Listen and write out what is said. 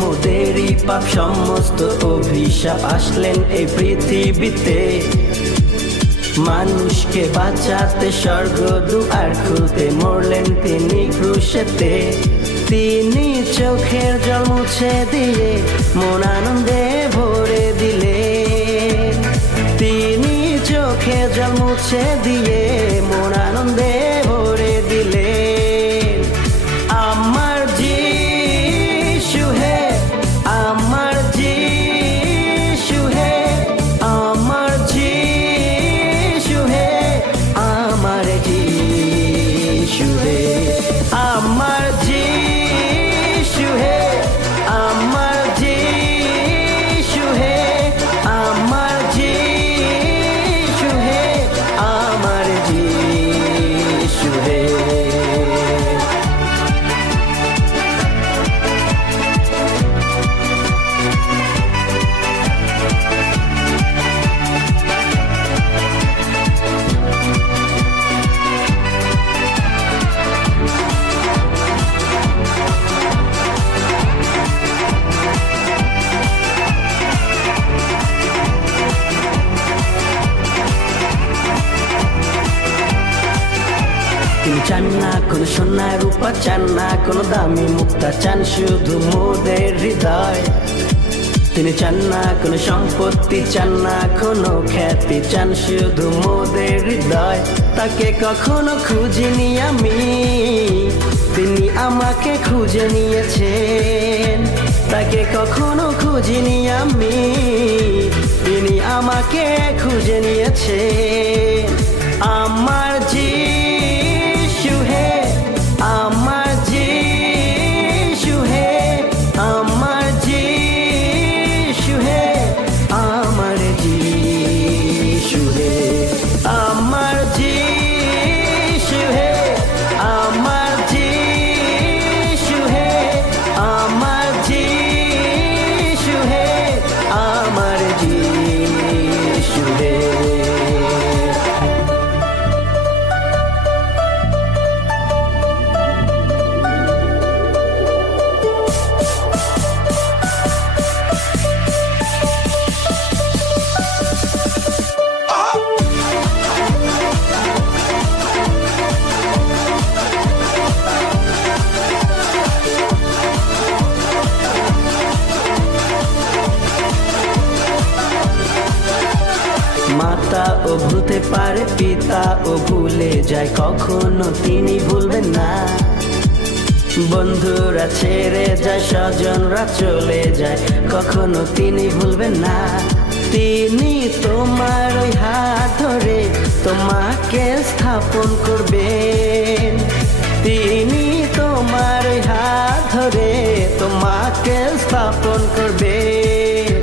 মোদেরই পাপ সমস্ত অভিশাপ আসলেন এই পৃথিবীতে, মানুষকে বাঁচাতে স্বর্গ দুয়ার খুলতে মরলেন তিনি ক্রুশেতে। তিনি চোখের জল মুছে দিয়ে মন আনন্দে ভরে দিলেন, তিনি চোখের জল মুছে দিয়ে মন আনন্দে ভরে দিলেন। আমার যিশু হে, আমার যিশু হে, আমার যিশু হে, আমার যিশু হে, আমার যিশু হে, আমার যিশু হে, আমার যিশু হে, আমার যিশু হে। তিনি চান না কোনো সোনা রূপা, চান না কোনো দামি মুক্তা, চান শুধু মোদের হৃদয়। তিনি চান না কোনো সম্পত্তি, চান না কোনো খ্যাতি, চান শুধু মোদের হৃদয়। তাকে কখনো খুঁজিনি আমি, তিনি আমাকে খুঁজে নিয়েছেন। তাকে কখনো খুঁজিনি আমি, তিনি আমাকে খুঁজে নিয়েছেন। আমার যিশু হে, আমার যিশু হে, আমার যিশু হে, আমার যিশু হে, আমার যিশু হে, আমার যিশু হে, আমার যিশু হে, আমার যিশু হে। মাতা ও ভুলতে পারে, পিতা ও ভুলে যায়, কখনো তিনি ভুলবেন না। বন্ধুরা ছেড়ে যায়, স্বজনরা চলে যায়, কখনো তিনি ভুলবেন না। তিনি তোমার ওই হাত ধরে তোমাকে স্থাপন করবেন, তিনি তোমার ওই হাত ধরে তোমাকে স্থাপন করবেন।